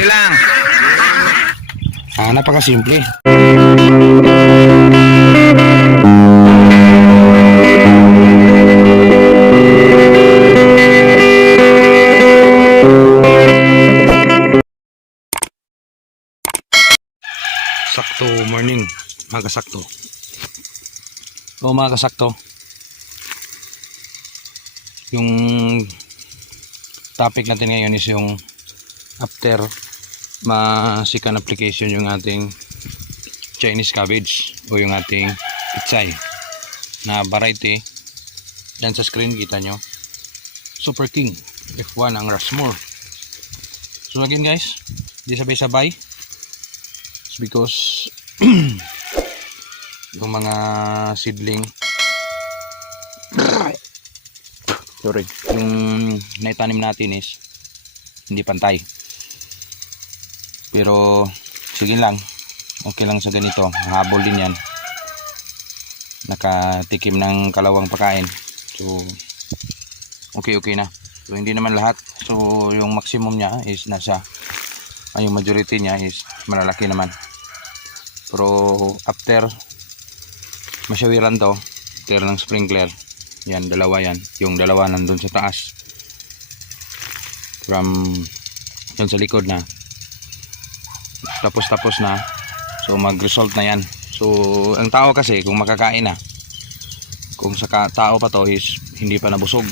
Dali lang. Napakasimple. Sakto morning, mga kasakto. Mga kasakto. Yung topic natin ngayon is yung after masikan application yung ating Chinese cabbage o yung ating pitsay na variety. Yan sa screen kita nyo, Super King F1 ang Rushmore. So again guys, di sabay-sabay because yung mga seedling yung naitanim natin is hindi pantay. Pero sige lang, okay lang sa ganito, habol din yan, nakatikim ng kalawang pagkain, so okay na. So hindi naman lahat, so yung maximum niya is nasa, yung majority niya is malalaki naman. Pero after masyawiran to, after ng sprinkler, yan dalawa yan, yung dalawa nandun sa taas, from dun sa likod na tapos na, so mag result na yan. So ang tao kasi kung makakain na, kung sa tao pa to is hindi pa nabusog,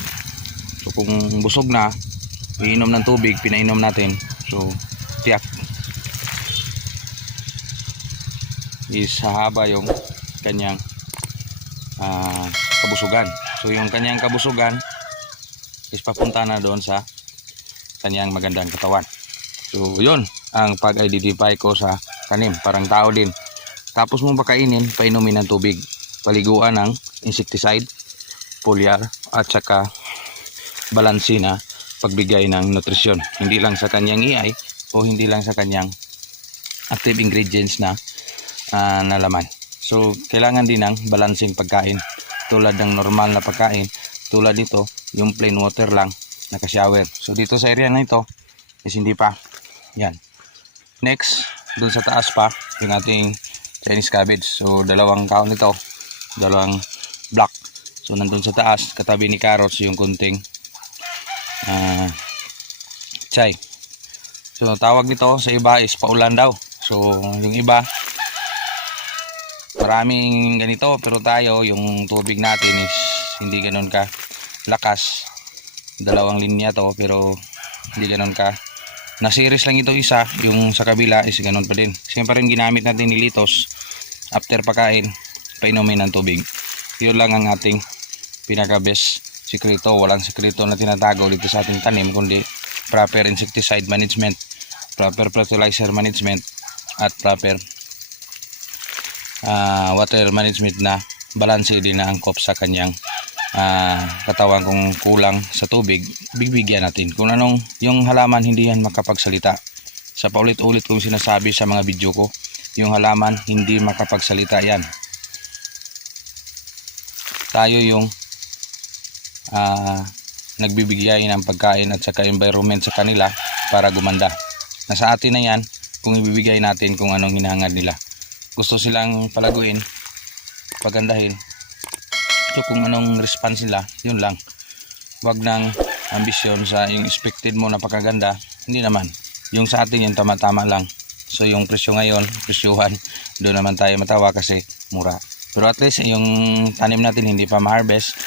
so kung busog na, iinom ng tubig, pinainom natin, so tiyak is hahaba yung kanyang kabusugan. So yung kanyang kabusugan is papunta na doon sa kanyang magandang katawan. So yun ang pag-identify ko sa tanim, parang tao din. Tapos mong pakainin, painumin ng tubig, paliguan ng insecticide, foliar at saka balansi na pagbigay ng nutrisyon, hindi lang sa kanyang iay o hindi lang sa kanyang active ingredients na laman. So kailangan din ng balancing pagkain, tulad ng normal na pagkain, tulad nito yung plain water lang naka-shower. So dito sa area na ito is hindi pa yan. Next, dun sa taas pa yung ating Chinese cabbage. So dalawang count nito, dalawang block. So nandun sa taas, katabi ni carrots yung kunting chai. So tawag nito sa iba is paulan daw. So yung iba maraming ganito, pero tayo yung tubig natin is hindi ganoon ka lakas. Dalawang linya to, pero hindi ganoon ka na-series lang ito isa, yung sa kabila is ganoon pa din. Siyempre rin ginamit natin ni Litos after pakain, painumin ng tubig. Yun lang ang ating pinaka best sikreto. Walang sikreto na tinatago dito sa ating tanim, kundi proper insecticide management, proper fertilizer management at proper water management na balanse din na angkop sa kanyang katawan. Kung kulang sa tubig, bibigyan natin. Kung anong yung halaman hindi yan makapagsalita, sa paulit-ulit kong sinasabi sa mga video ko, yung halaman hindi makapagsalita yan. Tayo yung nagbibigay ng pagkain at saka environment sa kanila para gumanda. Nasa atin na yan kung ibibigay natin kung anong hinahangad nila. Gusto silang palaguin, pagandahin, so kung anong response nila, yun lang. Wag ng ambisyon sa yung expected mo na pagkaganda, hindi naman. Yung sa atin yung tama-tama lang. So yung presyo ngayon, presyuhan, doon naman tayo matawa kasi mura. Pero at least yung tanim natin hindi pa ma-harvest.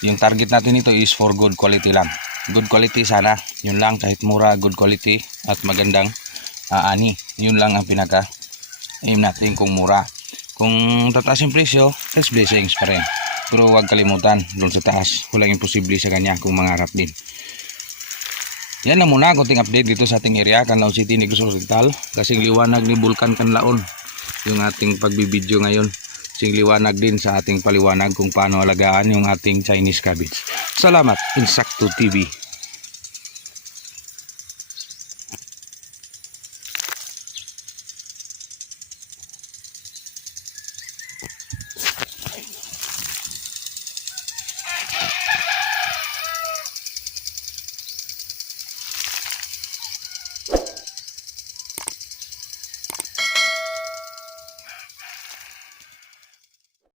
Yung target natin ito is for good quality lang. Good quality sana, yun lang, kahit mura, good quality at magandang ani. Yun lang ang pinaka aim natin kung mura. Kung tataas yung presyo, that's blessings pa rin. Pero huwag kalimutan, doon sa taas, walang imposible sa kanya kung mangarap din. Yan lang muna, konting update dito sa ating area, Canlaon City, Negros Oriental. Kasing liwanag ni Bulkan Canlaon yung ating pagbibideo ngayon. Kasing liwanag din sa ating paliwanag kung paano alagaan yung ating Chinese cabbage. Salamat, Insakto TV.